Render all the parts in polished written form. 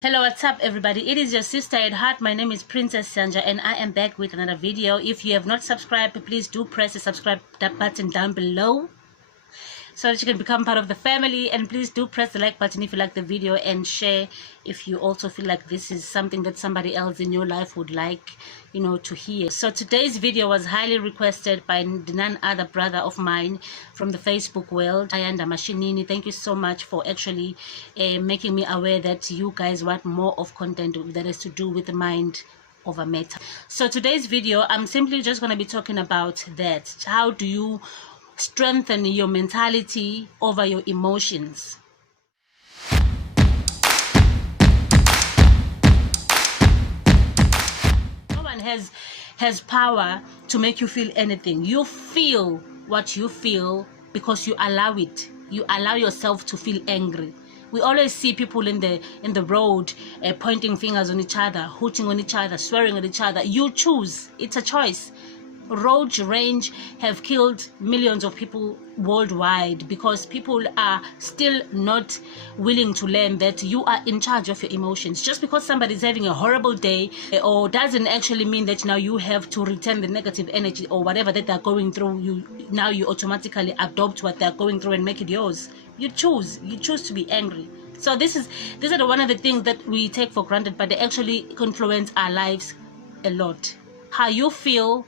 Hello, what's up everybody? It is your sister at heart. My name is Princess Yanja and I am back with another video. If you have not subscribed, please do press the subscribe button down below so that you can become part of the family, and please do press the like button if you like the video and share if you also feel like this is something that somebody else in your life would like to hear. So today's video was highly requested by none other brother of mine from the Facebook world, Yanja Mashinini. Thank you so much for actually making me aware that you guys want more of content that is to do with the mind over matter. So today's video, I'm simply just going to be talking about that. How do you strengthen your mentality over your emotions? No one has power to make you feel anything. You feel what you feel because you allow it. You allow yourself to feel angry. We always see people in the road pointing fingers on each other, hooting on each other, swearing at each other. You choose. It's a choice. Road rage have killed millions of people worldwide because people are still not willing to learn that you are in charge of your emotions. Just because somebody is having a horrible day or doesn't actually mean that now you have to return the negative energy or whatever that they're going through. You automatically adopt what they're going through and make it yours. You choose to be angry. So these are one of the things that we take for granted, but they actually influence our lives a lot. How you feel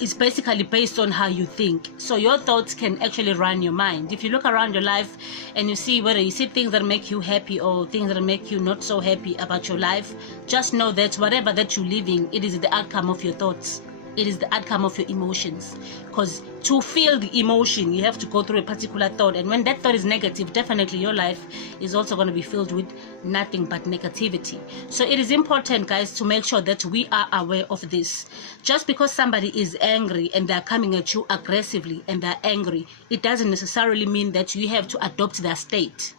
is basically based on how you think. So your thoughts can actually run your mind. If you look around your life and you see whether you see things that make you happy or things that make you not so happy about your life, just know that whatever that you're living, it is the outcome of your thoughts. It is the outcome of your emotions. Because to feel the emotion, you have to go through a particular thought. And when that thought is negative, definitely your life is also going to be filled with nothing but negativity. So it is important, guys, to make sure that we are aware of this. Just because somebody is angry and they're coming at you aggressively and they're angry, it doesn't necessarily mean that you have to adopt their state.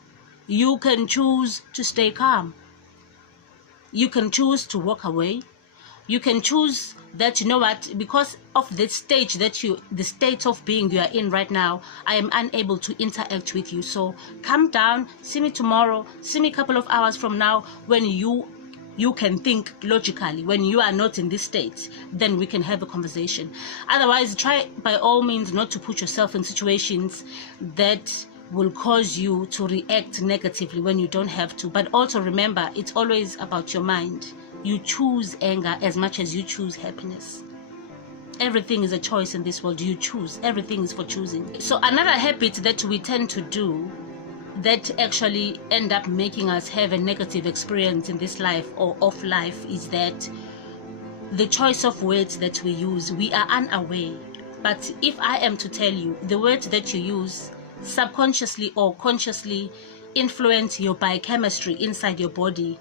You can choose to stay calm. You can choose to walk away. You can choose that, you know what, because of the stage the state of being you are in right now, I am unable to interact with you. So calm down, see me tomorrow, see me a couple of hours from now when you can think logically. When you are not in this state, then we can have a conversation. Otherwise, try by all means not to put yourself in situations that will cause you to react negatively when you don't have to. But also remember, it's always about your mind. You choose anger as much as you choose happiness. Everything is a choice in this world. You choose. Everything is for choosing. So another habit that we tend to do that actually end up making us have a negative experience in this life or off life is that the choice of words that we use, we are unaware. But if I am to tell you, the words that you use subconsciously or consciously influence your biochemistry inside your body,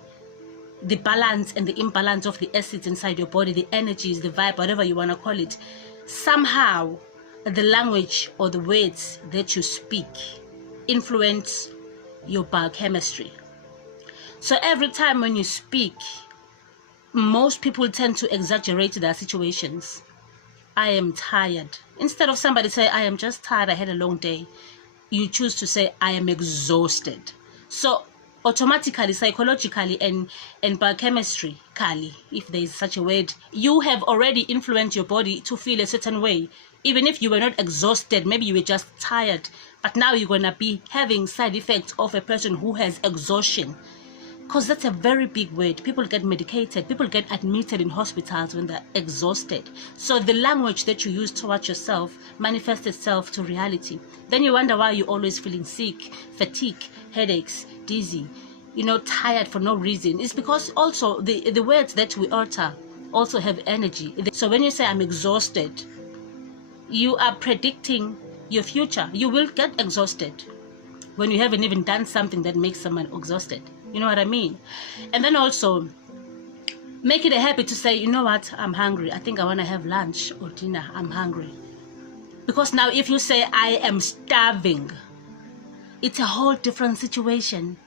the balance and the imbalance of the acids inside your body, the energies, the vibe, whatever you want to call it. Somehow the language or the words that you speak influence your biochemistry. So every time when you speak, most people tend to exaggerate their situations. I am tired. Instead of somebody say, I am just tired, I had a long day, you choose to say, I am exhausted. So automatically, psychologically and biochemically, if there is such a word, you have already influenced your body to feel a certain way. Even if you were not exhausted, maybe you were just tired, but now you're going to be having side effects of a person who has exhaustion. Because that's a very big word. People get medicated, people get admitted in hospitals when they're exhausted. So the language that you use towards yourself manifests itself to reality. Then you wonder why you're always feeling sick, fatigue, headaches, dizzy, tired for no reason. It's because also the words that we utter also have energy. So when you say I'm exhausted, you are predicting your future. You will get exhausted when you haven't even done something that makes someone exhausted. You know what I mean? And then also make it a habit to say, you know what, I'm hungry. I think I want to have lunch or dinner. I'm hungry. Because now if you say I am starving, it's a whole different situation.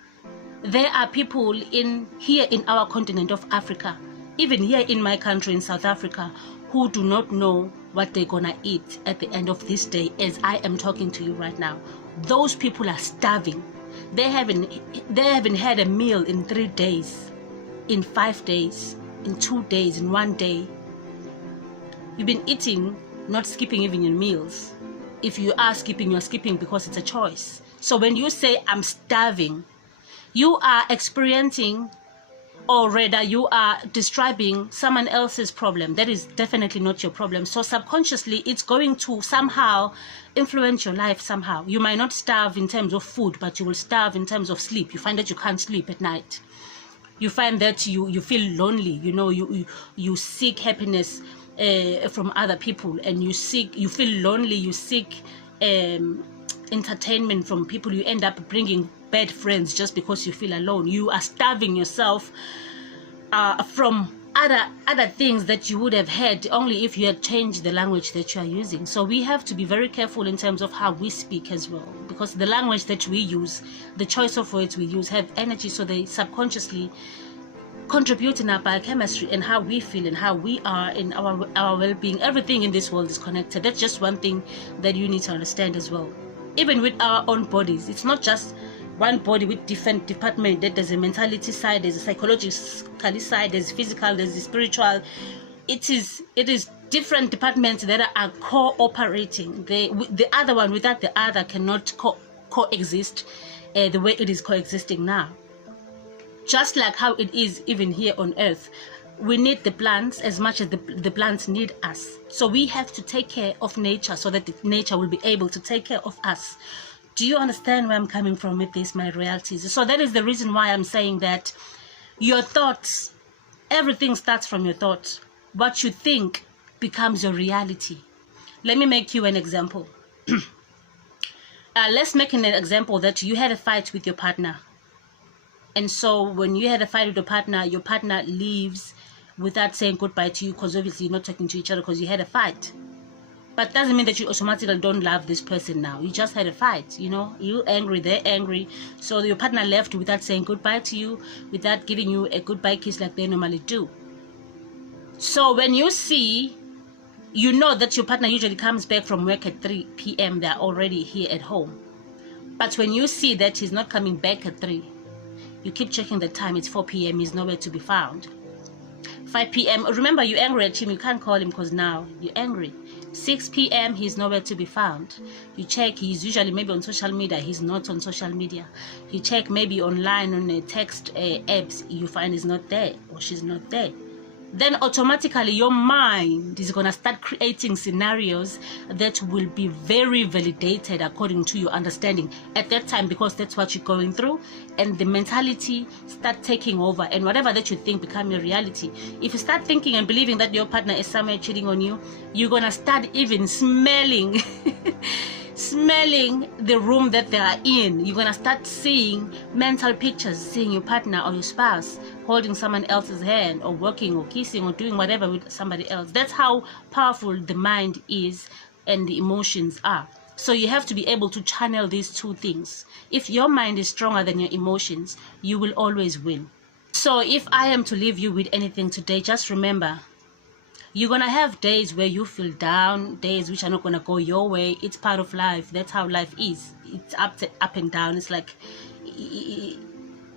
There are people here in our continent of Africa, even here in my country in South Africa, who do not know what they're gonna eat at the end of this day as I am talking to you right now. Those people are starving. They haven't had a meal in 3 days, in 5 days, in 2 days, in 1 day. You've been eating, not skipping even your meals. If you are skipping, you're skipping because it's a choice. So when you say I'm starving, you are experiencing, or rather you are describing someone else's problem. That is definitely not your problem. So subconsciously it's going to somehow influence your life somehow. You might not starve in terms of food, but you will starve in terms of sleep. You find that you can't sleep at night. You find that you feel lonely. You know, you seek happiness from other people, and you feel lonely. You seek entertainment from people. You end up bringing bad friends just because you feel alone. You are starving yourself from other things that you would have had only if you had changed the language that you are using. So we have to be very careful in terms of how we speak as well, because the language that we use, the choice of words we use, have energy, so they subconsciously contribute in our biochemistry and how we feel and how we are in our well-being. Everything in this world is connected. That's just one thing that you need to understand as well. Even with our own bodies, it's not just one body with different departments. That there's a mentality side, there's a psychological side, there's physical, there's the spiritual. It is different departments that are cooperating. The other one without the other cannot coexist the way it is coexisting now. Just like how it is even here on earth, we need the plants as much as the plants need us. So we have to take care of nature so that the nature will be able to take care of us. Do you understand where I'm coming from with this, my realities? So that is the reason why I'm saying that your thoughts, everything starts from your thoughts. What you think becomes your reality. Let me make you an example. Let's make an example that you had a fight with your partner. And so when you had a fight with your partner leaves without saying goodbye to you, because obviously you're not talking to each other because you had a fight. But doesn't mean that you automatically don't love this person now. You just had a fight, you know. You're angry, they're angry. So your partner left without saying goodbye to you, without giving you a goodbye kiss like they normally do. So when you see, you know that your partner usually comes back from work at 3 p.m. They're already here at home. But when you see that he's not coming back at 3, you keep checking the time, it's 4 p.m., he's nowhere to be found. 5 p.m., remember you're angry at him, you can't call him because now you're angry. 6 p.m., he's nowhere to be found. You check, he's usually maybe on social media, he's not on social media. You check maybe online on a text apps, you find he's not there or she's not there. Then automatically your mind is going to start creating scenarios that will be very validated according to your understanding at that time, because that's what you're going through, and the mentality start taking over, and whatever that you think become your reality. If you start thinking and believing that your partner is somewhere cheating on you, you're going to start even smelling smelling the room that they are in. You're going to start seeing mental pictures, seeing your partner or your spouse holding someone else's hand, or working or kissing or doing whatever with somebody else. That's how powerful the mind is and the emotions are. So you have to be able to channel these two things. If your mind is stronger than your emotions, you will always win. So if I am to leave you with anything today, just remember, you're going to have days where you feel down, days which are not going to go your way. It's part of life. That's how life is. It's up and down. It's like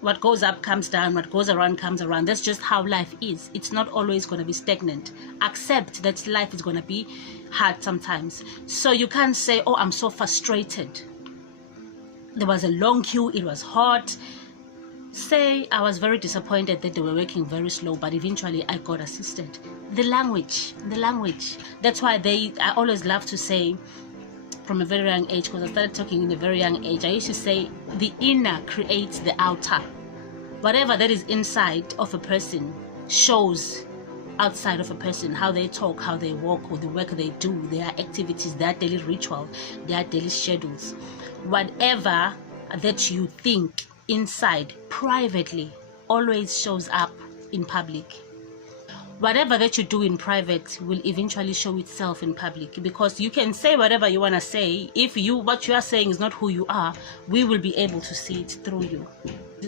what goes up comes down, what goes around comes around. That's just how life is. It's not always going to be stagnant. Accept that life is going to be hard sometimes. So you can't say, oh, I'm so frustrated. There was a long queue. It was hot. Say, I was very disappointed that they were working very slow, but eventually I got assisted. The language. That's why I always love to say, from a very young age, because I started talking in a very young age, I used to say the inner creates the outer. Whatever that is inside of a person shows outside of a person. How they talk, how they walk, or the work they do, their activities, their daily ritual, their daily schedules. Whatever that you think inside privately always shows up in public. Whatever that you do in private will eventually show itself in public, because you can say whatever you want to say. If what you are saying is not who you are, we will be able to see it through you.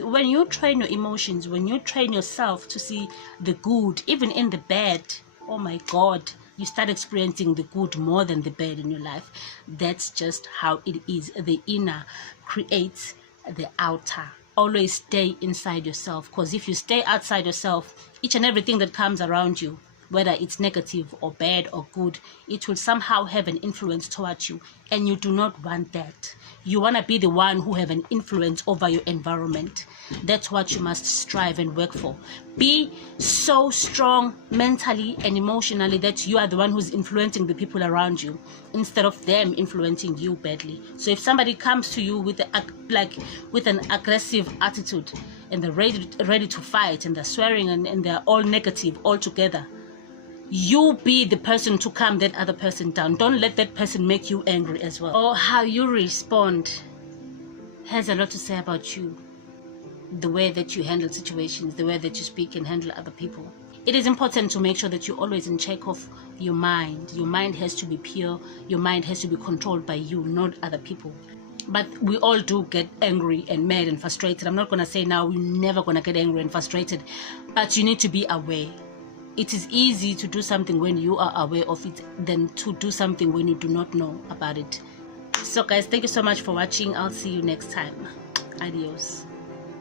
When you train your emotions, when you train yourself to see the good, even in the bad, oh my God, you start experiencing the good more than the bad in your life. That's just how it is. The inner creates the outer. Always stay inside yourself, because if you stay outside yourself, each and everything that comes around you, whether it's negative or bad or good, it will somehow have an influence towards you, and you do not want that. You want to be the one who have an influence over your environment. That's what you must strive and work for. Be so strong mentally and emotionally that you are the one who's influencing the people around you, instead of them influencing you badly. So if somebody comes to you with an aggressive attitude, and they're ready to fight, and they're swearing, and they're all negative all together, you be the person to calm that other person down. Don't let that person make you angry as well. Or how you respond has a lot to say about you. The way that you handle situations, the way that you speak and handle other people. It is important to make sure that you're always in check of your mind. Your mind has to be pure. Your mind has to be controlled by you, not other people. But we all do get angry and mad and frustrated. I'm not going to say now we're never going to get angry and frustrated, but you need to be aware. It is easy to do something when you are aware of it than to do something when you do not know about it. So guys, thank you so much for watching. I'll see you next time. Adios.